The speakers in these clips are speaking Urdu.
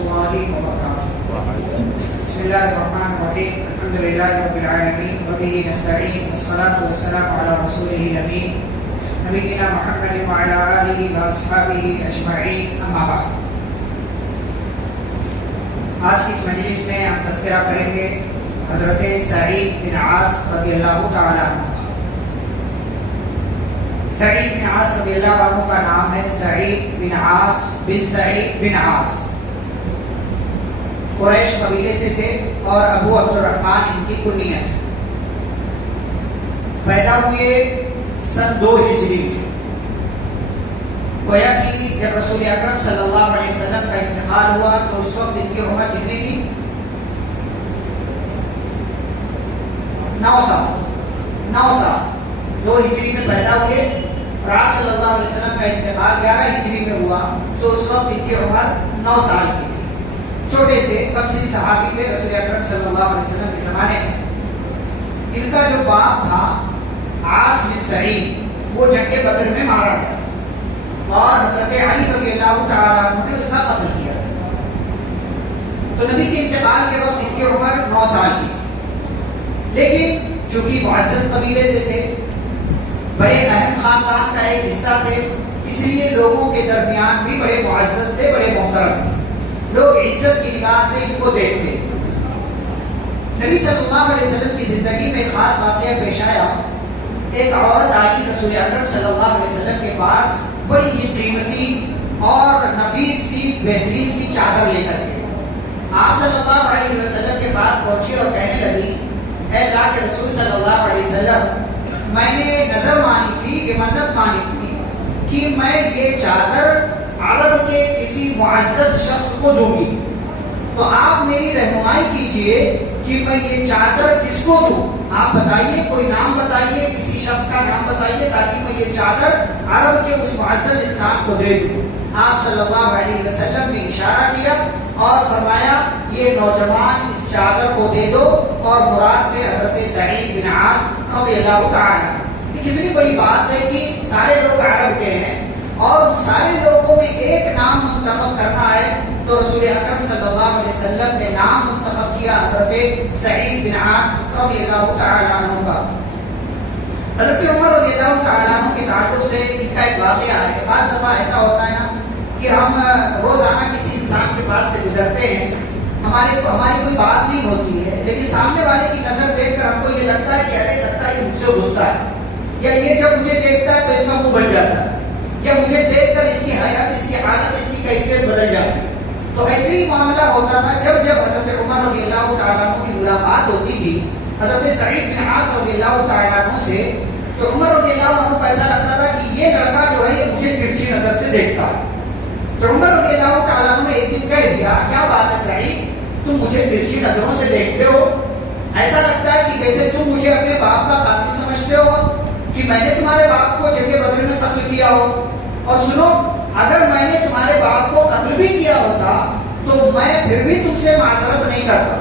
الله وبركاته. بسم الله الرحمن الرحيم. الحمد لله رب العالمين وبه نستعين والصلاة والسلام على رسوله الأمين نبينا محمد وعلى آله وأصحابه أجمعين. أما بعد. آج کی اس مجلس میں ہم تذکرہ کریں گے حضرت سعید بن عاص رضی اللہ تعالیٰ عنہ. سعید بن عاص رضی اللہ عنہ کا نام ہے سعید بن عاص بن سعید بن عاص. قریش قبیلے سے تھے اور ابو عبد الرحمن ان کی کنیت. پیدا ہوئے سن 2 ہجری میں. گویا کہ جب رسول اکرم صلی اللہ علیہ وسلم کا انتقال ہوا تو اس وقت ان کی عمر کتنی تھی؟ 9 سال. 2 ہجری میں پیدا ہوئے اور آپ صلی اللہ علیہ وسلم کا انتقال 11 ہجری میں ہوا تو اس وقت ان کی عمر 9 سال کی تھی. چھوٹے سے کم سن صحابی تھے رسول اکرم صلی اللہ علیہ وسلم کے زمانے میں. ان کا جو باپ تھا عاص بن سعید وہ جنگ بدر میں مارا گیا اور حضرت علی رضی اللہ تعالیٰ عنہ نے اس کا قتل کیا تھا. تو نبی کے انتقال کے وقت ان کی عمر 9 سال کی تھی. لیکن چونکہ معزز قبیلے سے تھے, بڑے اہم خاندان کا ایک حصہ تھے, اس لیے لوگوں کے درمیان بھی بڑے معزز تھے, بڑے محترم تھے. لوگ عزت کی نگاہ سے ان کو دیکھتے تھے. نبی صلی اللہ علیہ وسلم کی زندگی میں خاص واقعہ پیش آیا. ایک عورت آئی رسول اکرم صلی اللہ علیہ وسلم کے پاس بڑی ہی قیمتی اور نفیس سی بہترین سی چادر لے کر کے. آپ صلی اللہ علیہ وسلم کے پاس پہنچی اور کہنے لگی, اے اللہ کے رسول صلی اللہ علیہ وسلم, میں نے نظر مانی تھی, یہ منت مانی تھی کہ میں یہ چادر عرب کے کسی معزز شخص کو دوں گی, تو آپ میری رہنمائی کیجئے کہ میں یہ چادر کس کو دوں. آپ بتائیے, کوئی نام بتائیے, کسی شخص کا نام بتائیے تاکہ میں یہ چادر عرب کے اس معزز انسان کو دے دوں. آپ صلی اللہ علیہ وسلم نے اشارہ کیا اور فرمایا, یہ نوجوان اس چادر کو دے دو, اور مراد تھے حضرت سعید بن عاص رضی اللہ تعالیٰ. یہ کتنی بڑی بات ہے کہ سارے لوگ عرب کے ہیں اور سارے لوگوں میں ایک نام منتخب کرنا ہے. تو رسول اکرم صلی اللہ علیہ وسلم نے نام منتخب کیا حضرت سعید بن عاص رضی اللہ تعالیٰ عنہ کا. حضرت عمر رضی اللہ تعالیٰ عنہ کے تعلق سے ان کا ایک واقعہ ہے. بعض دفعہ ایسا ہوتا ہے نا کہ ہم روزانہ کسی انسان کے پاس سے گزرتے ہیں, ہماری کوئی بات نہیں ہوتی ہے, لیکن سامنے والے کی نظر دیکھ کر ہم کو یہ لگتا ہے کہ ارے لگتا ہے یہ مجھ سے غصہ ہے, یا یہ جب مجھے دیکھتا ہے تو اس کا منہ بن جاتا ہے, یا مجھے دیکھ کر اس کی حیات, اس کی حالت, اس کی کیفیت بدل جاتی ہے. تو ایسے ہی معاملہ ہوتا تھا جب حضرت عمر رضی اللہ تعالیٰ عنہ کی ملاقات ہوتی تھی حضرت سعید بن عاص رضی اللہ تعالیٰ عنہ سے, تو عمر رضی اللہ عنہ کو ایسا لگتا تھا کہ یہ لڑکا جو ہے یہ مجھے ترچھی نظر سے دیکھتا ہے. تو عمر رضی اللہ تعالیٰ عنہ نے ایک دن کہہ دیا, کیا بات ہے سعید, تم مجھے ترچھی نظروں سے دیکھتے ہو؟ ایسا لگتا ہے کہ جیسے تم مجھے اپنے باپ کا قاتل سمجھتے ہو, کہ میں نے تمہارے باپ کو جنگ بدر میں قتل کیا ہو. اور سنو, اگر میں نے تمہارے باپ کو قتل بھی کیا ہوتا تو میں پھر بھی تم سے معذرت نہیں کرتا,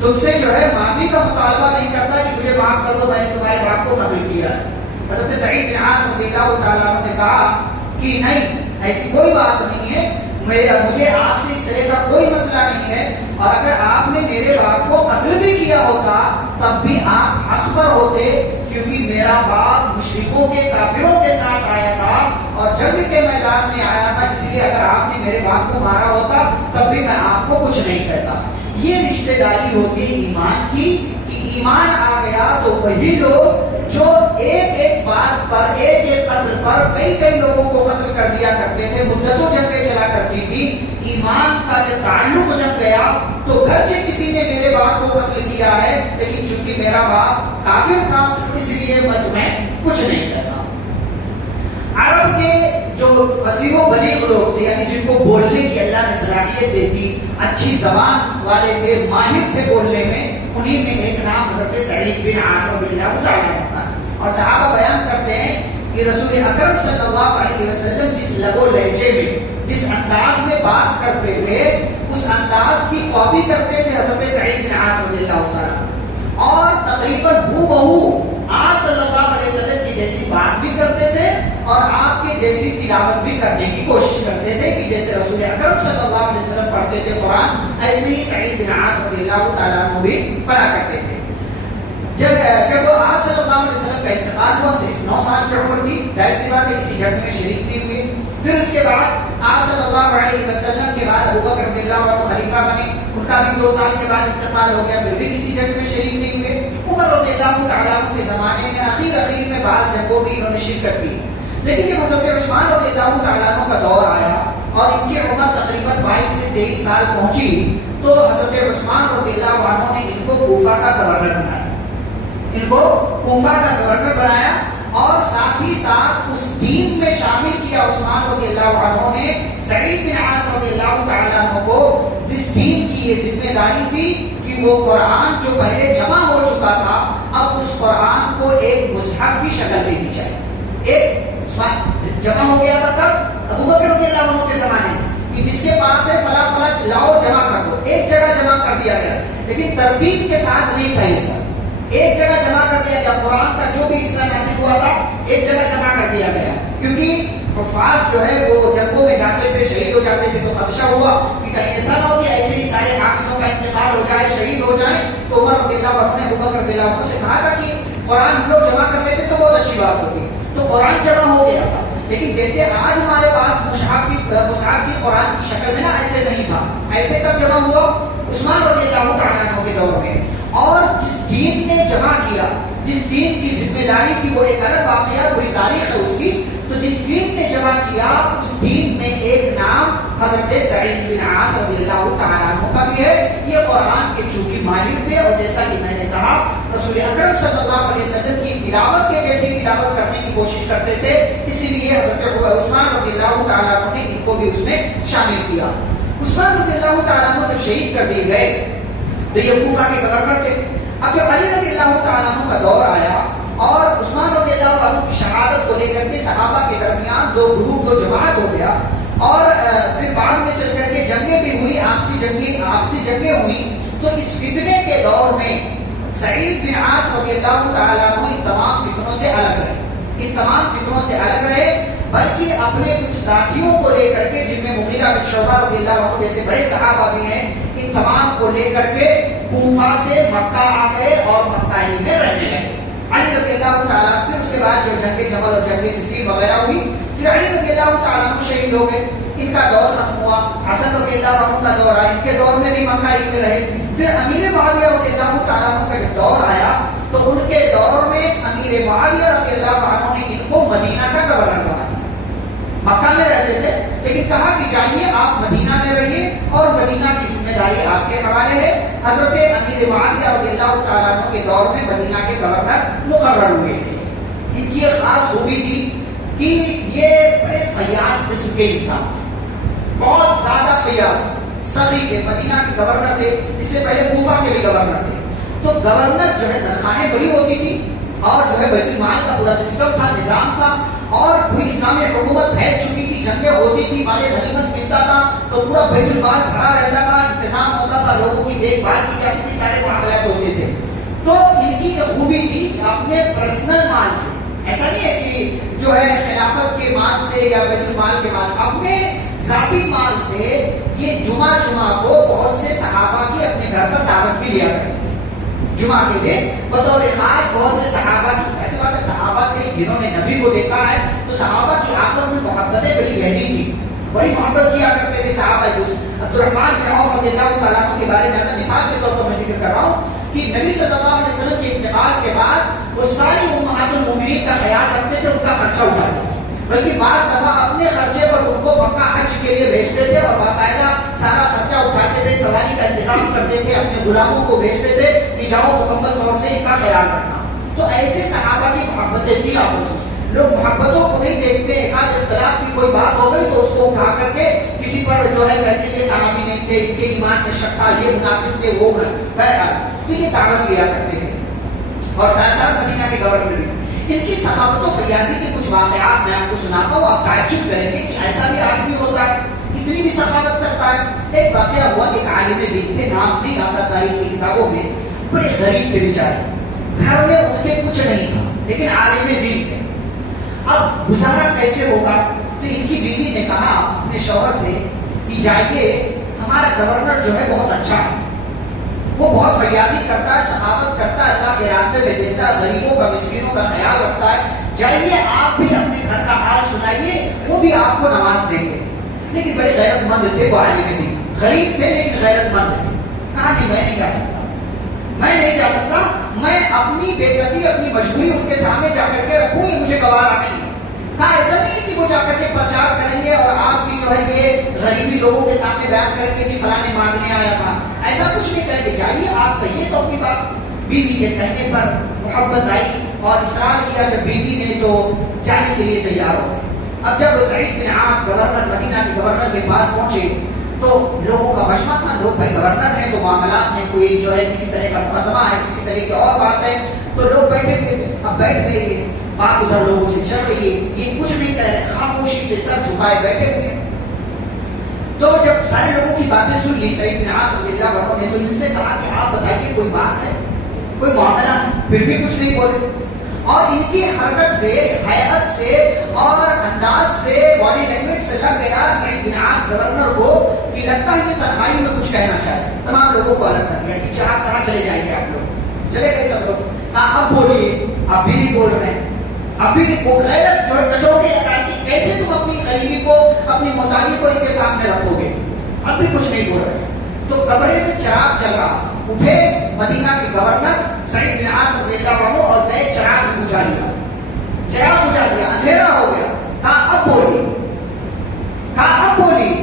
تم سے جو ہے معافی کا مطالبہ نہیں کرتا کہ مجھے معاف کر دو, میں نے تمہارے باپ کو قتل کیا ہے. حضرت سعید بن عاص رضی اللہ تعالیٰ عنہ نے کہا کہ نہیں, ایسی کوئی بات نہیں ہے, مجھے آپ سے اس طرح کا کوئی مسئلہ نہیں ہے, اور اگر آپ نے میرے باپ کو قتل بھی کیا ہوتا تب بھی آپ حق پر ہوتے, کیونکہ میرا باپ مشرکوں کے کافروں کے ساتھ آیا تھا اور جنگ کے میدان میں آیا تھا, اس لیے اگر آپ نے میرے باپ کو مارا ہوتا تب بھی میں آپ کو کچھ نہیں کہتا. یہ رشتہ داری ہوتی ایمان کی, کہ ایمان آ گیا تو وہی لوگ جو ایک بات پر, ایک قتل پر کئی لوگوں کو قتل کر دیا کرتے تھے, مدتوں جنگیں چلا کرتی تھی, ایمان کا جب تعلق جب گیا تو گرچہ کسی نے میرے باپ کو قتل کیا ہے, لیکن چونکہ میرا باپ کافر تھا اس لیے میں تمہیں کچھ نہیں کہتا. عرب کے جو فصیح و بلیغ لوگ تھے, یعنی جن کو بولنے کی اللہ نے صلاحیت دی تھی, اچھی زبان والے تھے, ماہر تھے بولنے میں, انہیں میں ایک نام حضرت سعید بن عاص رضی اللہ تعالیٰ عنہ تھا. اور صحابہ بیان کرتے ہیں کہ رسول اکرم صلی اللہ علیہ وسلم جس لب و لہجے میں, جس انداز میں بات کرتے تھے, اس انداز کی کاپی کرتے تھے حضرت سعید بن عاص رضی اللہ تعالیٰ, اور تقریباً ہو بہو آپ صلی اللہ علیہ وسلم کی جیسی بات بھی کرتے تھے اور آپ کے جیسی تلاوت بھی کرنے کی کوشش کرتے تھے کہ جیسے رسول اکرم صلی اللہ علیہ وسلم پڑھتے تھے قرآن، ایسے ہی سعید بن عاص رضی اللہ تعالیٰ عنہ بھی پڑھا کرتے تھے۔ جب آپ صلی اللہ علیہ وسلم کا انتقال ہوا، صرف 9 سال کی عمر تھی، ظاہر سی بات ہے کسی جنگ میں شریک نہیں ہوئے۔ پھر اس کے بعد آپ صلی اللہ علیہ وسلم کے بعد ابو بکر رضی اللہ عنہ خلیفہ بنے، ان کا بھی 2 سال کے بعد انتقال ہو گیا، پھر بھی کسی جنگ میں شریک نہیں ہوئے۔ عمر رضی اللہ تعالیٰ عنہ کے زمانے میں اخیر میں بعض جنگوں میں انہوں نے شرکت کی، لیکن جب حضرت عثمان رضی اللہ تعالیٰ عنہ کا دور آیا اور ان کی عمر تقریباً 22 سے 23 سال پہنچی، تو حضرت عثمان رضی اللہ عنہ نے ان کو کوفہ کا گورنر بنایا، ان کو کوفہ کا گورنر بنایا، اور ساتھ ہی ساتھ اس دین میں شامل کیا عثمان رضی اللہ عنہ نے سعید بن عاص رضی اللہ تعالیٰ عنہ کو، جس دین کی یہ ذمہ داری تھی کہ وہ قرآن جو پہلے جمع ہو چکا تھا، اب اس قرآن کو ایک مصحف کی شکل دے دی جائے۔ ایک جمع ہو گیا تھا تب ابو بکر رضی اللہ عنہ کے زمانے میں کہ جس کے پاس ہے فلاں فلاں لاؤ جمع کر دو، ایک جگہ جمع کر دیا گیا، لیکن ترتیب کے ساتھ نہیں تھا یہ سب، ایک جگہ جمع کر دیا گیا۔ قرآن کا جو بھی حصہ نازل ہوا تھا ایک جگہ جمع کر دیا گیا، کیونکہ حفاظ جو ہے وہ جنگوں میں جاتے تھے، شہید ہو جاتے تھے، تو خدشہ ہوا کہ کہیں ایسا نہ ہو کہ ایسے ہی سارے حافظوں کا انتقال ہو جائے، شہید ہو جائیں۔ تو عمر رضی اللہ عنہ نے ابو بکر رضی اللہ عنہ سے کہا تھا کہ قرآن ہم لوگ جمع کر لیتے تو بہت اچھی بات ہوگی، تو قرآن جمع ہو گیا تھا، لیکن جیسے آج ہمارے پاس مصحف کی قرآن کی شکل میں نا، ایسے نہیں تھا۔ ایسے کب جمع ہوا؟ عثمان رضی اللہ تعالیٰ عنہ کے دور میں۔ اور جس دین نے جمع کیا، جس دین کی ذمہ داری تھی، وہ ایک الگ واقعہ، پوری تاریخ ہے اس کی، تو جس دین نے جمع کیا اس دین میں ایک نام حضرت سعید بن عاص رضی اللہ تعالیٰ عنہ کا بھی ہے۔ یہ قرآن کے چونکہ ماہر تھے، اور جیسا کہ میں نے کہا رسول اکرم صلی اللہ علیہ وسلم کی تلاوت کے جیسی تلاوت کرنے کی کوشش کرتے تھے، اسی لیے حضرت عثمان رضی اللہ تعالیٰ عنہ نے ان کو بھی اس میں شامل کیا۔ عثمان رضی اللہ تعالیٰ عنہ جب شہید کر دیے گئے تو یہ کوفہ کے گورنر تھے۔ اب جب علی رضی اللہ تعالیٰ عنہ کا دور آیا اور عثمان رضی اللہ عنہ کی شہادت کو لے کر کے صحابہ کے درمیان 2 گروپ، 2 جماعت ہو گیا، اور پھر بعد میں چل کر کے جنگیں بھی ہوئی، آپسی جنگیں ہوئی۔ تو اس فتنے کے دور میں سعید بن عاص رضی اللہ تعالیٰ عنہ ان تمام فتنوں سے الگ رہے، بلکہ اپنے کچھ ساتھیوں کو لے کر کے، جن میں مغیرہ بن شعبہ رضی اللہ عنہ جیسے بڑے صحابہ بھی ہیں، ان تمام کو لے کر کے کوفہ سے مکہ آ گئے اور مکہ ہی میں رہنے لگے۔ علی رضی اللہ تعالیٰ، پھر اس کے بعد جو جنگ جمل اور جنگ صفین وغیرہ ہوئی، پھر علی رضی اللہ تعالیٰ عنہ شہید ہو گئے، ان کا دور ختم ہوا۔ حسن رضی اللہ عنہ کا دور آیا، ان کے دور میں بھی مکہ ہی میں رہے۔ پھر امیر معاویہ رضی اللہ تعالیٰ عنہ کا جب دور آیا تو ان کے دور میں امیر معاویہ رضی اللہ عنہ نے ان کو مدینہ کا گورنر بنا دیا۔ مکہ میں رہتے تھے، لیکن کہا کہ جائیے آپ مدینہ میں رہیے اور مدینہ کی ذمہ داری آپ کے حوالے ہے۔ حضرت امیر معاویہ رضی اللہ تعالیٰ عنہ کے دور میں مدینہ کے گورنر مقرر ہوئے۔ ان کی ایک خاص خوبی تھی کہ یہ بڑے فیاض قسم کے انسان تھے، بہت زیادہ فیاض، سخی کے مدینہ کے گورنر تھے، اس سے پہلے کوفہ کے بھی گورنر تھے۔ تو گورنر جو ہے تنخواہیں بڑی ہوتی تھی، اور جو ہے بیت المال کا پورا سسٹم تھا، نظام تھا، اور پوری اسلامی حکومت پھیل چکی تھی، جنگیں ہوتی تھی، مال غنیمت ملتا تھا، تو پورا بیت المال بھرا رہتا تھا، انتظام ہوتا تھا، لوگوں کی دیکھ بھال کی جاتی تھی، سارے معاملات ہوتے تھے۔ تو ان کی ایک خوبی تھی کہ اپنے پرسنل مال سے، ایسا نہیں ہے کہ جو ہے خلافت کے مال سے یا بیت المال کے مال سے، اپنے ذاتی مال سے یہ جمعہ کو بہت سے صحابہ کی اپنے گھر پر دعوت بھی لیا کرتے تھے۔ جمعہ کے دن بطور خاص بہت سے صحابہ کی، ایسی بات ہے صحابہ سے جنہوں نے نبی کو دیکھا ہے تو صحابہ کی آپس میں محبتیں بڑی گہری تھی، بڑی محبت کیا کرتے تھے صحابہ ایک دوسرے۔ عبدالرحمن بن عوف رضی اللہ تعالیٰ عنہ کے بارے میں مثال کے طور پر میں ذکر کر رہا ہوں کہ نبی صلی اللہ علیہ وسلم کے انتقال کے بعد وہ ساری امہات المومنین کا خیال رکھتے تھے، ان کا خرچہ اٹھاتے تھے، بلکہ بعض دفعہ اپنے خرچے پر ان کو مکہ حج کے لیے بھیجتے تھے اور باقاعدہ سارا خرچہ اٹھاتے تھے، سواری کا انتظام کرتے تھے، اپنے غلاموں کو بھیجتے تھے کہ جاؤ مکمل طور سے ان کا خیال رکھنا۔ تو ایسے صحابہ کی محبتیں تھیں آپس میں۔ لوگ محبتوں کو نہیں دیکھتے، ایک آدھ اختلاف کی کوئی بات ہو گئی تو اس کو اٹھا کر کے کسی پر جو ہے کہتے یہ صحابی نہیں تھے، ان کے ایمان میں شک تھا، یہ منافق تھے، وہ بہرحال تو یہ دعوت لیا کرتے تھے۔ اور ساتھ ساتھ مدینہ کے گورنر بھی ان کی سخاوت و فیاضی کے کچھ واقعات میں آپ کو سناتا ہوں، آپ تعجب کریں گے کہ ایسا بھی آدمی ہوتا ہے، اتنی بھی سخاوت کرتا ہے۔ ایک واقعہ ہوا، ایک عالم دین تھے، نام نہیں آتا تاریخ کی کتابوں میں، بڑے غریب تھے بیچارے، گھر میں ان کے کچھ نہیں تھا لیکن عالم دین تھے۔ اب گزارا کیسے ہوگا؟ تو ان کی بیوی نے کہا اپنے شوہر سے کہ جائیے، ہمارا گورنر جو ہے بہت اچھا ہے، وہ بہت فیاضی کرتا ہے، سخاوت کرتا ہے، اللہ کے راستے میں دیتا ہے، غریبوں کا مسکینوں کا خیال رکھتا ہے، جائیے آپ بھی اپنے گھر کا حال سنائیے، وہ بھی آپ کو نواز دیں گے۔ لیکن بڑے غیرت مند تھے وہ عالم دین، غریب تھے لیکن غیرت مند تھے۔ کہا نہیں میں نہیں جا سکتا، میں نہیں جا سکتا، میں اپنی بے کسی اپنی مجبوری ان کے سامنے جا کر کے رکھوں، یہ مجھے گوارا نہیں ہے۔ کہا ایسا نہیں ہے کہ وہ جا کر کے پرچار کریں گے اور آپ کی جو ہے یہ غریبی لوگوں کے سامنے بیان کریں گے کہ فلاں مانگنے آیا تھا، ایسا کچھ نہیں کریں گے، جائیے آپ کہیے تو اپنی بات۔ بیوی کے کہنے پر محبت آئی اور اصرار کیا، جب بیوی نے تو جانے کے لیے تیار ہو گئے۔ اب جب سعید بن عاص گورنر مدینہ کے گورنر کے پاس پہنچے تو لوگوں کا مشورہ تھا، لوگ بھائی گورنر ہیں تو معاملات ہیں، کوئی جو ہے کسی طرح کا مقدمہ ہے، کسی طرح کی اور بات ہے، تو لوگ بیٹھے ہوئے تھے۔ اب بیٹھ گئے، بات ادھر لوگوں سے چل رہی ہے، یہ کچھ نہیں کہہ رہے، خاموشی سے سر جھکائے بیٹھے ہوئے ہیں۔ تو جب سارے لوگوں کی باتیں سن لی سعید بن عاص رضی اللہ عنہ نے، تو ان سے کہا کہ آپ بتائیے کوئی بات ہے، کوئی معاملہ ہے؟ پھر بھی کچھ نہیں بولے، اور ان کی حرکت سے، ہیئت سے اور انداز سے، باڈی لینگویج سے لگ گیا سعید بن عاص گورنر کو کہ لگتا ہے کہ تنہائی میں کچھ کہنا چاہے۔ تمام لوگوں کو الگ کر دیا کہ جہاں کہاں چلے جائیں گے آپ لوگ، چلے گئے سب لوگ۔ کہا اب بولیے، اب بھی نہیں بول رہے ہیں، اب بھی وہ غیرت جو ہے کچوٹے لگا کہ کیسے تم اپنی غریبی کو، اپنی محتاجی کو ان کے سامنے رکھو گے، اب بھی کچھ نہیں بول رہے۔ تو کمرے میں چراغ چل رہا، اٹھے مدینہ کے گورنر سعید بن عاص رضی اللہ عنہ اور گئے، چراغ بھی بجھا لیا، چراغ بجھا دیا، اندھیرا ہو گیا۔ کہا اب بولیے، کہا اب بولیے،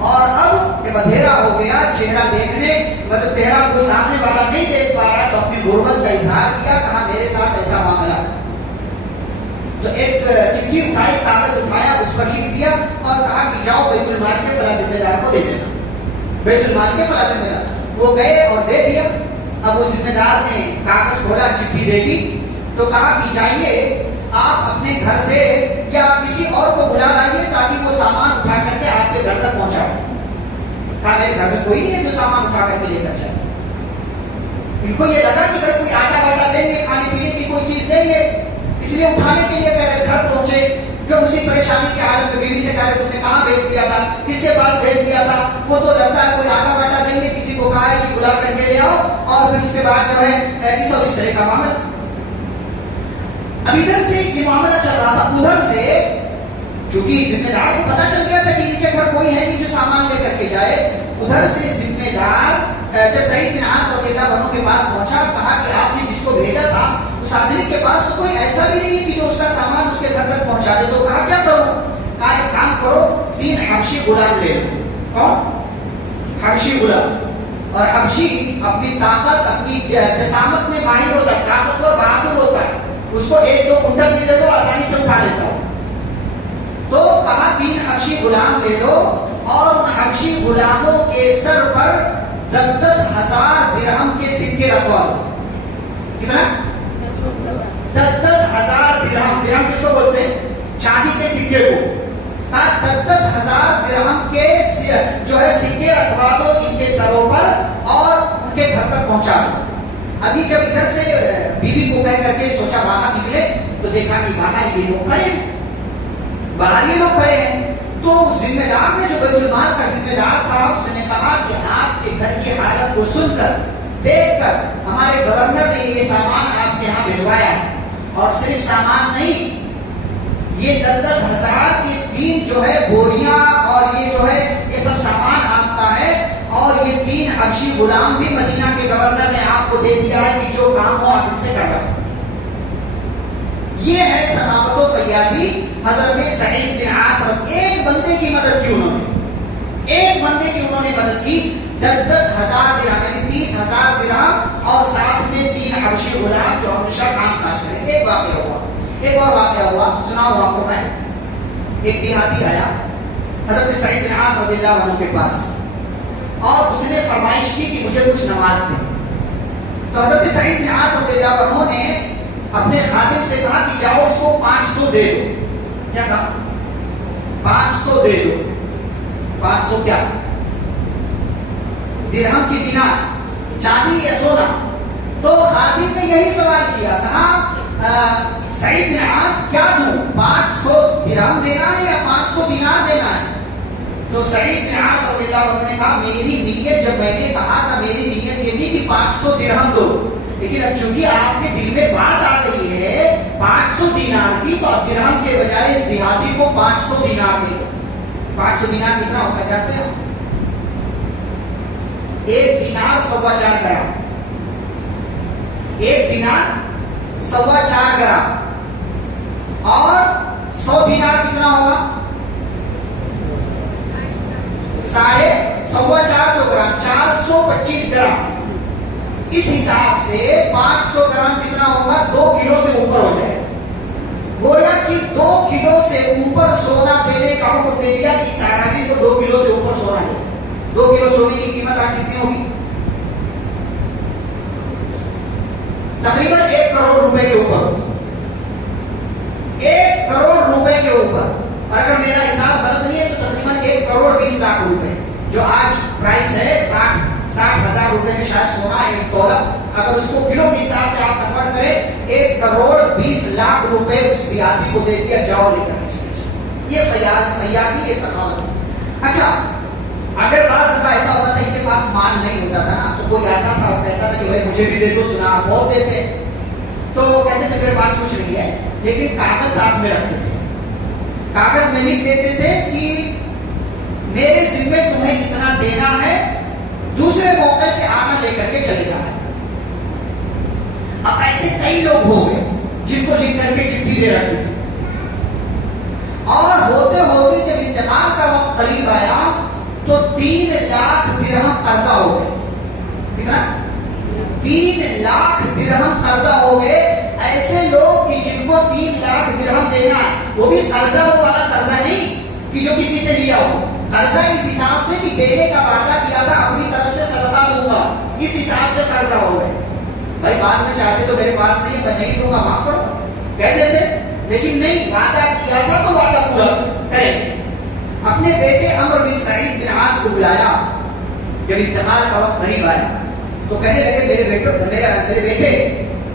اور اب جب اندھیرا ہو گیا، چہرہ دیکھنے مطلب چہرہ کوئی سامنے والا نہیں دیکھ پا رہا، تو اپنی غربت کا اظہار کیا، کہا میرے ساتھ ایسا معاملہ۔ تو ایک چٹھی اٹھائی، کاغذ اٹھایا، اس پر لکھ دیا اور کہا کہ جاؤ بیت المال کے فلاں ذمہ دار کو دے دینا، بیت المال کے فلاں ذمہ دار۔ وہ گئے اور دے دیا۔ اب وہ ذمہ دار نے کاغذ کھولا، چٹھی دیکھی تو کہا کہ جائیے آپ اپنے گھر سے یا کسی اور کو بلا لائیے تاکہ وہ سامان اٹھا کر کے آپ کے گھر تک پہنچائے۔ کہا میرے گھر میں کوئی نہیں ہے جو سامان اٹھا کر کے لے کر جائے۔ ان کو یہ لگا کہ بھائی کوئی آٹا واٹا دیں گے، کھانے پینے کی کوئی چیز دیں گے، اس لیے اٹھانے کے لیے کہہ رہے، گھر پہنچے جو اسی پریشانی کے حالت میں بیوی سے کہہ رہے تم نے کہاں بھیج دیا تھا، کس کے پاس بھیج دیا تھا؟ وہ تو لگتا ہے کوئی آٹا واٹا دیں گے، کسی کو کہا ہے کہ بلا کر کے لے آؤ، اور پھر اس کے بعد جو ہے اس اور اس طرح کا معاملہ۔ اب ادھر سے یہ معاملہ چل رہا تھا، ادھر سے چونکہ ذمہ دار کو پتا چل گیا تھا کہ ان کے گھر کوئی ہے نہیں جو سامان لے کر کے جائے، ادھر سے ذمہ دار جب سعید بن عاص رضی اللہ عنہ کے پاس پہنچا، کہا کہ آپ نے جس کو بھیجا تھا اس آدمی کے پاس تو کوئی ایسا بھی نہیں ہے کہ جو اس کا سامان اس کے گھر تک پہنچا دے۔ تو کہا کیا کرو؟ کہا ایک کام کرو، 3 حبشی غلام لے لو۔ کون؟ حبشی غلام۔ اور حبشی اپنی طاقت، اپنی جسامت میں ماہر ہوتا ہے، طاقتور بہادر ہوتا ہے، اس کو 1-2 کنٹل بھی دے دو آسانی سے اٹھا لیتا ہو۔ تو کہا 3 حبشی غلام لے لو اور ان حبشی غلاموں کے سر پر 10,000 درہم کے سکے رکھوا دو۔ کتنا؟ 10,000 درہم۔ درہم کس کو بولتے ہیں؟ چاندی کے سکے کو۔ کہا 10,000 درہم کے جو ہے سکے رکھوا دو ان کے سروں پر اور ان کے گھر تک پہنچا دو۔ ابھی جب ادھر سے بیوی کو کہہ کر کے سوچا باہر نکلے تو دیکھا کہ باہر یہ لوگ کھڑے ہیں، باہر یہ لوگ کھڑے ہیں۔ تو ذمہ دار نے جو بیت المال کا ذمہ دار تھا اس نے کہا کہ آپ کے گھر کی حالت کو سن کر، دیکھ کر ہمارے گورنر نے یہ سامان آپ کے یہاں بھجوایا ہے، اور صرف سامان نہیں، یہ 10,000 کی 3 جو ہے بوریاں اور یہ جو ہے یہ سب سامان آپ کا ہے، اور یہ 3 حبشی غلام بھی مدینہ کے گورنر نے آپ کو دے دیا ہے کہ جو کام ہو آپ ان سے کروا سکتے۔ یہ ہے سخاوت و فیاضی حضرت سعید بن عاص۔ ایک بندے کی مدد کی انہوں نے، ایک بندے کی انہوں نے مدد کی، 10,000 درہم یعنی 30,000 درہم اور ساتھ میں 3 حبشی غلام جو ہمیشہ کام کاج کریں۔ ایک واقعہ ہوا، ایک اور واقعہ ہوا، سنا ہوا آپ کو میں۔ ایک دیہاتی آیا حضرت سعید بن عاص رضی اللہ عنہ کے پاس اور اس نے فرمائش کی کہ مجھے کچھ نماز دے۔ تو حضرت سعید بن عاص رضی اللہ عنہ نے اپنے خادم سے کہا کہ جاؤ اس کو 500 دے دو۔ کیا کہا؟ 500 دے دو۔ 500 کیا؟ درہم کی دینار، چاندی یا سونا؟ تو خادم نے یہی سوال کیا، کہا سعید بن عاص کیا دوں، 500 درہم دینا ہے یا 500 دینار دینا ہے؟ تو سعید بن عاص رضی اللہ عنہ نے کہا میری نیت، جب میں نے کہا تھا میری نیت یہ تھی کہ 500 درہم دو، لیکن اب چونکہ آپ کے دل میں بات آ گئی ہے 500 دینار کی، تو اب درہم کے بجائے اس دیہاتی کو 500 دینار دے دو۔ 500 دینار کتنا ہوتا ہے جانتے ہیں؟ 1 دینار 4.25 گرام، 1 دینار 4.25 گرام، اور 100 دینار کتنا ہوگا؟ 450 گرام، 425 گرام۔ اس حساب سے 500 گرام کتنا ہوگا؟ 2 کلو سے اوپر ہو جائے۔ گویا کہ 2 کلو سے اوپر سونا دینے کا حکم دے دیا کہ صحابی کو 2 کلو سے اوپر سونا ہے۔ 2 کلو سونے کی قیمت آج کتنی ہوگی؟ تقریباً 1 کروڑ روپے کے اوپر ہوگی، 1 کروڑ روپے کے اوپر۔ اور اگر میرا حساب غلط نہیں ہے تو تقریباً 1 کروڑ 20 لاکھ روپے، جو آج پرائس ہے 60 ہزار روپے میں شاید سونا ہے 1 تولہ۔ اگر اس کو کلو کے حساب سے آپ کنورٹ کریں، 1 کروڑ 20 لاکھ روپے اس دیہاتی کو دے دیا، جاؤ لے کر کے چلے جاؤ۔ یہ فیاضی، یہ سخاوت ہے۔ اچھا، اگر بعض دفعہ ایسا ہوتا تھا ان کے پاس مال نہیں ہوتا تھا نا، تو کوئی آتا تھا اور کہتا تھا کہ بھائی مجھے بھی دے دو، سنا بہت دیتے، تو کہتے تھے میرے پاس کچھ نہیں ہے، لیکن کاغذ ساتھ میں رکھتے تھے، کاغذ میں لکھ دیتے تھے کہ میرے ذمے تمہیں اتنا دینا ہے، دوسرے موقع سے آنا لے کر کے چلے جانا۔ اب ایسے کئی لوگ ہو گئے جن کو لکھ کر کے چٹھی دے رکھی تھی، اور ہوتے ہوتے جب انتقال کا وقت قریب آیا تو 3 لاکھ درہم قرضہ ہو گئے۔ کتنا؟ 3 لاکھ درہم قرضہ ہو گئے۔ ایسے لوگ کہ جن کو 3 لاکھ درہم دینا ہے، وہ بھی قرضہ وہ والا قرضہ نہیں کہ جو کسی سے لیا ہو، قرضہ اس حساب سے کہ دینے کا وعدہ کیا تھا اپنی طرف سے صدقہ دوں گا، اس حساب سے قرضہ ہو گئے۔ بھائی بعد میں چاہتے تو میرے پاس نہیں، میں نہیں دوں گا، معاف کرو کہتے تھے، لیکن نہیں، وعدہ کیا تھا تو وعدہ پورا کریں گے۔ اپنے بیٹے عمرو بن سعید بن عاص کو بلایا، جب انتقال کا وقت قریب آیا تو کہنے لگے میرے بیٹے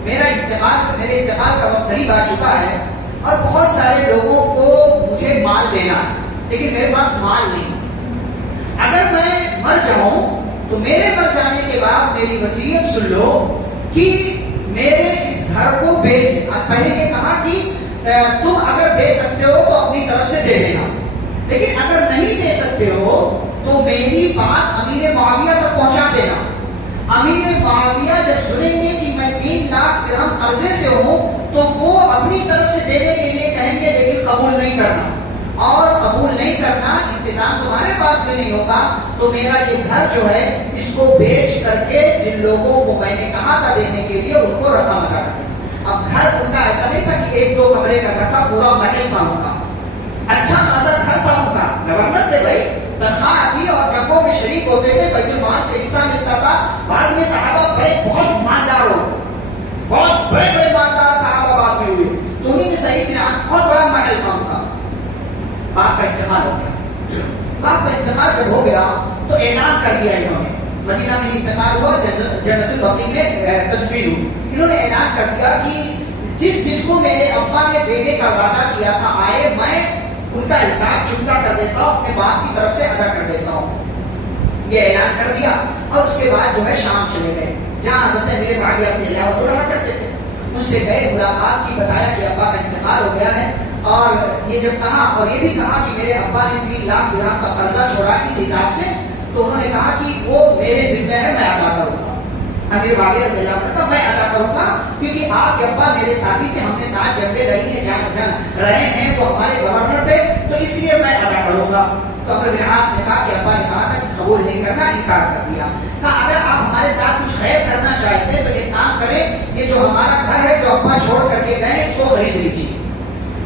میرے انتقال کا وقت قریب آ چکا ہے اور بہت سارے لوگوں کو مجھے مال دینا ہے، لیکن میرے پاس مال نہیں ہے۔ اگر میں مر جاؤں تو میرے مر جانے کے بعد میری وصیت سن لو کہ میرے اس گھر کو بیچ دیں۔ پہلے یہ کہا کہ تم اگر دے سکتے ہو تو اپنی طرف سے دے دینا، لیکن اگر نہیں دے سکتے ہو تو میری بات امیر معاویہ تک پہنچا دینا۔ امیر معاویہ جب سنیں گے کہ میں 3 لاکھ درہم قرضے سے ہوں تو وہ اپنی طرف سے دینے کے لیے کہیں گے، لیکن قبول نہیں کرنا، اور قبول نہیں کرنا، انتظام تمہارے پاس میں نہیں ہوگا تو میرا یہ گھر جو ہے اس کو بیچ کر کے جن لوگوں کو میں نے کہا تھا دینے کے لیے ان کو رقم ادا کر دینا۔ اب گھر ان کا ایسا نہیں تھا کہ 1-2 کمرے کا گھر تھا، پورا محل تھا ان کا، اچھا خاصا گھر تھا ان کا، گورنر تھے بھائی، تنخواہ آتی اور جنگوں میں شریک ہوتے تھے، بیت المال سے حصہ ملتا تھا۔ بعد میں صحابہ بہت مالدار ہو گئے، بہت بڑے مالدار صحابہ بعد میں ہوئے، تو انہیں میں سعید بن عاص بہت بڑا محل تھا ان کا۔ باپ کا انتقال ہو گیا، باپ کا انتقال جب ہو گیا تو اعلان کر دیا انہوں نے، مدینہ میں انتقال ہوا، جنت البقیع میں تدفین ہوئی، انہوں نے اعلان کر دیا کہ جس کو میرے ابا نے دینے کا وعدہ کیا تھا آئے، میں ان کا حساب چکتا کر دیتا ہوں، اپنے باپ کی طرف سے ادا کر دیتا ہوں۔ یہ اعلان کر دیا اور اس کے بعد جو ہے شام چلے گئے، جہاں حضرت میرے بھائی اپنے علاوہ تو رہا کرتے تھے، ان سے گئے، ملاقات کی، بتایا کہ ابا کا انتقال ہو گیا ہے، اور یہ جب کہا اور یہ بھی کہا کہ میرے ابا نے 3 لاکھ درہم کا قرضہ چھوڑا اس حساب سے، تو انہوں نے کہا کہ وہ میرے ذمہ ہے، میں ادا کروں گا۔ امیر معاویہ رضی اللہ عنہ کا میں ادا کروں گا، کیونکہ آپ کے ابا میرے ساتھی تھے، ہم نے ساتھ جنگیں لڑی ہیں، جنگ رہے ہیں، وہ ہمارے گورنر تھے، تو اس لیے میں ادا کروں گا۔ تو عمرو بن عاص نے کہا کہ ابا نے کہا تھا کہ قبول نہیں کرنا، انکار کر دیا۔ کہا اگر آپ ہمارے ساتھ کچھ خیر کرنا چاہتے ہیں تو ایک کام کریں، یہ جو ہمارا گھر ہے جو ابا چھوڑ کر کے گئے اس کو خرید لیجیے،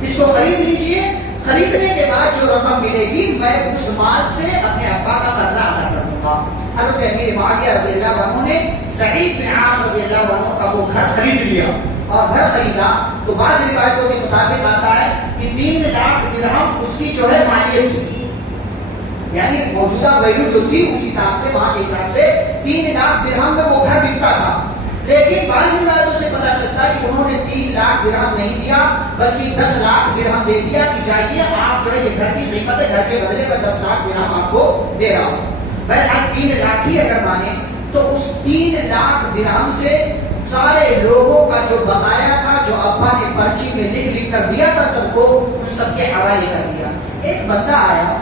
اس کو خرید لیجیے، خریدنے کے بعد جو رقم ملے گی میں اس مال سے اپنے ابا کا قرضہ ادا کر دوں گا۔ حضرت امیر معاویہ رضی اللہ عنہ نے سعید بن عاص رضی اللہ عنہ کا وہ گھر خرید لیا، اور گھر خریدا تو بعض روایتوں کے مطابق آتا ہے کہ 3 لاکھ درہم اس کی جو ہے مالیت تھی، یعنی موجودہ ویلو جو تھی اس حساب سے، وہاں کے حساب سے 3 لاکھ درہم میں وہ گھر بکتا تھا۔ لیکن بعض روایتوں سے پتہ چلتا ہے کہ انہوں نے 3 لاکھ درہم نہیں دیا، بلکہ 10 لاکھ درہم دے دیا کہ جائیے آپ جو ہے یہ گھر کی قیمت ہے، گھر کے بدلے میں 10 لاکھ درہم آپ کو دے رہا ہوں. بہرحال 3 لاکھ ہی اگر مانے تو اس 3 لاکھ درہم سے سارے لوگوں کا جو بقایا تھا، جو ابا نے پرچی میں لکھ کر دیا تھا سب کو، ان سب کے حوالے کر دیا. ایک بندہ آیا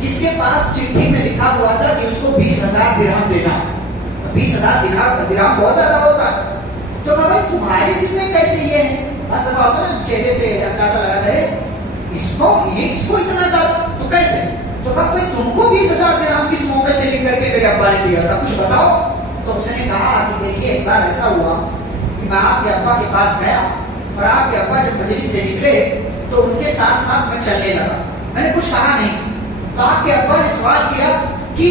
جس کے پاس چٹھی میں لکھا ہوا تھا کہ اس کو 20,000 درہم دینا ہے. 20,000 درہم بہت زیادہ ہوتا ہے. تو کہا بھائی تمہارے ذمہ کیسے یہ ہے؟ بس دفعہ ہوتا ہے چہرے سے اندازہ لگا دے اس کو اتنا زیادہ تو کیسے؟ تو کہا بھائی تم کو 20,000 درہم کس موقع سے لکھ کر کے میرے ابا نے دیا تھا، کچھ بتاؤ. تو اس نے کہا کہ دیکھیے ایک بار ایسا ہوا کہ میں آپ کے ابا کے پاس گیا اور آپ کے ابا جب مجلس سے نکلے تو ان کے ساتھ ساتھ میں چلنے لگا. میں نے کچھ کہا نہیں. تو آپ کے ابا نے سوال کیا کہ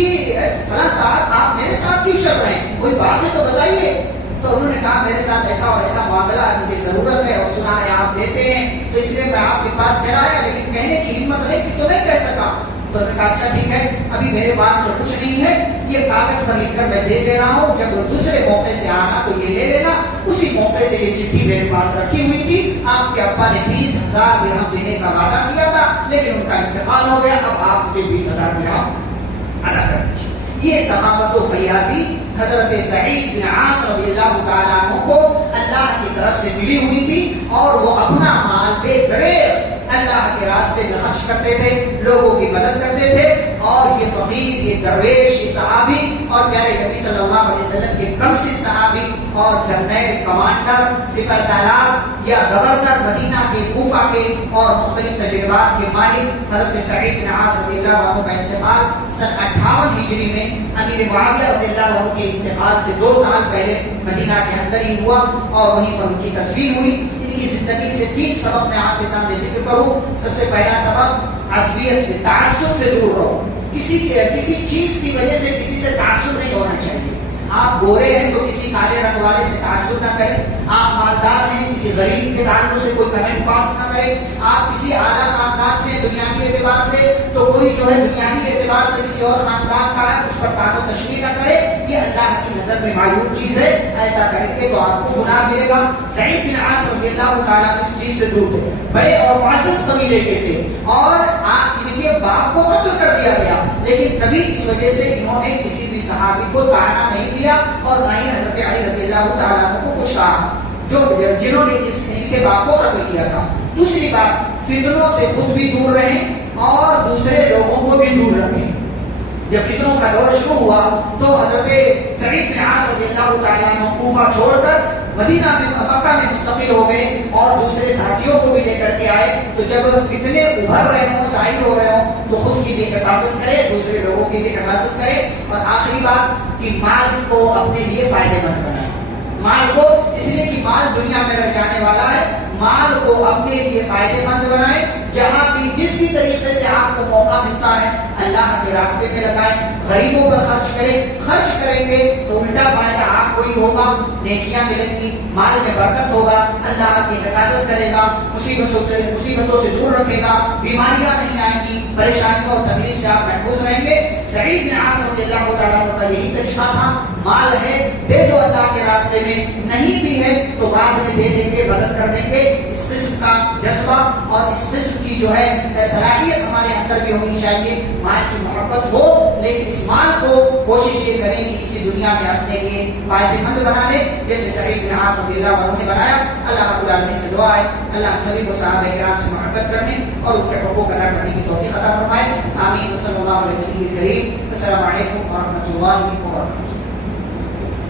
فلاں صاحب آپ میرے ساتھ کیوں چل رہے ہیں، کوئی بات ہے تو بتائیے. تو انہوں نے کہا میرے ساتھ ایسا اور ایسا معاملہ ہے، مجھے ضرورت ہے اور سنا ہے آپ دیتے ہیں تو اس لیے میں آپ کے پاس چلا آیا، لیکن کہنے کی ہمت نہیں کہ تو نہیں کہہ سکا. تو انہوں نے کہا اچھا ٹھیک ہے، ابھی میرے پاس تو کچھ نہیں ہے، یہ کاغذ پر لکھ کر میں دے دے رہا ہوں، جب وہ دوسرے موقع سے آنا تو یہ لے لینا. اسی موقع سے یہ چٹھی میرے پاس رکھی ہوئی تھی. آپ کے ابا نے 20,000 درہم دینے کا وعدہ کیا تھا لیکن ان کا انتقال ہو گیا، اب آپ مجھے 20,000 درہم ادا کر دیجیے. یہ سخاوت و فیاضی حضرت سعید بن عاص رضی اللہ تعالیٰ عنہ کو اللہ کی طرف سے ملی ہوئی تھی اور وہ اپنا مال بے دریغ اللہ کے راستے میں خرچ کرتے تھے، لوگوں کی مدد کرتے تھے. اور یہ فقیر، یہ درویش، یہ صحابی اور پیارے نبی صلی اللہ علیہ وسلم کے کمسن صحابی اور جرنیل، کمانڈر، سپہ سالار یا گورنر مدینہ کے، کوفہ کے اور مختلف تجربات کے ماہر حضرت سعید بن عاص رضی اللہ عنہ کا انتقال سن 58 ہجری میں امیر معاویہ رضی اللہ عنہ کے انتقال سے 2 سال پہلے مدینہ کے اندر ہی ہوا اور وہیں پر ان کی تدفین ہوئی. ان کی زندگی سے 3 سبق میں آپ کے سامنے ذکر کروں. سب سے پہلا سبق عصبیت سے، تعصب سے دور رہو. کسی چیز کی وجہ سے کسی سے تعصب نہیں ہونا چاہیے. آپ گورے ہیں تو کسی کالے رنگ والے سے تعصب نہ کریں. آپ مالدار ہیں کسی غریب کے تعلق سے کوئی کمنٹ پاس نہ کریں. آپ کسی اعلیٰ خاندان سے دنیاوی اعتبار سے تو کوئی جو ہے دنیاوی اعتبار سے کسی اور خاندان کا ہے اس پر تعلق تشریح نہ کرے. یہ اللہ کی نظر میں معیوب چیز ہے. ایسا کریں گے تو آپ کو گناہ ملے گا. سعید بن عاص رضی اللہ تعالیٰ اس چیز سے دور تھے. بڑے اور معزز قبیلے کے تھے اور ان کے باپ کو قتل کر دیا گیا، لیکن کبھی اس وجہ سے انہوں نے کسی بھی صحابی کو طعنہ نہیں دیا اور نہ ہی حضرت علی رضی اللہ تعالیٰ عنہ کو کچھ کہا جنہوں نے ان کے باپ کو قتل کیا تھا. دوسری بات، فتنوں سے خود بھی دور رہیں اور دوسرے لوگوں کو بھی دور رکھیں. جب فتنوں کا دور شروع ہوا تو حضرت سعید بن عاص رضی اللہ تعالیٰ عنہ کوفہ چھوڑ کر مدینہ میں، مکہ میں منتقل ہو گئے اور دوسرے ساتھیوں کو بھی لے کر کے آئے. تو جب فتنے ابھر رہے ہوں، ظاہر ہو رہے ہوں تو خود کی بھی حفاظت کرے، دوسرے لوگوں کی بھی حفاظت کرے. اور آخری بات کہ مال کو اپنے لیے فائدے مند بنائے. مال کو اس لیے کہ مال دنیا میں رہ جانے والا ہے، مال کو اپنے لیے فائدے مند بنائیں. جہاں بھی جس بھی طریقے سے آپ کو موقع ملتا ہے اللہ کے راستے میں لگائیں. غریبوں پر خرچ کریں. خرچ کریں گے تو الٹا فائدہ آپ کو ہی ہوگا، نیکیاں ملیں گی، مال میں برکت ہوگا، اللہ کی حفاظت کرے گا، مصیبتوں سے دور رکھے گا، بیماریاں نہیں آئیں گی، پریشانیوں اور تکلیف سے آپ محفوظ رہیں گے. سعید بن عاص رضی اللہ تعالیٰ عنہ کا یہی طریقہ تھا. مال ہے دے دو اللہ کے راستے میں، نہیں بھی ہے تو بعد میں دے دیں گے، مدد کر دیں گے. اس قسم کا جذبہ اور اس قسم کی جو ہے صلاحیت ہمارے اندر بھی ہونی چاہیے. مال کی محبت ہو لیکن اس مال کو کوشش یہ کریں کہ اسی دنیا میں اپنے لیے فائدے مند بنا لیں جیسے سعید بن عاص رضی اللہ عنہ نے بنایا. اللہ رب العالمین سے دعا ہے اللہ ہم سبھی کو صحابہ کرام سے محبت کرنے اور ان کے حقوق ادا کرنے کی توفیق عطا فرمائے. آمین. صلی اللہ علیہ وسلم. السلام علیکم ورحمۃ اللہ وبرکاتہ.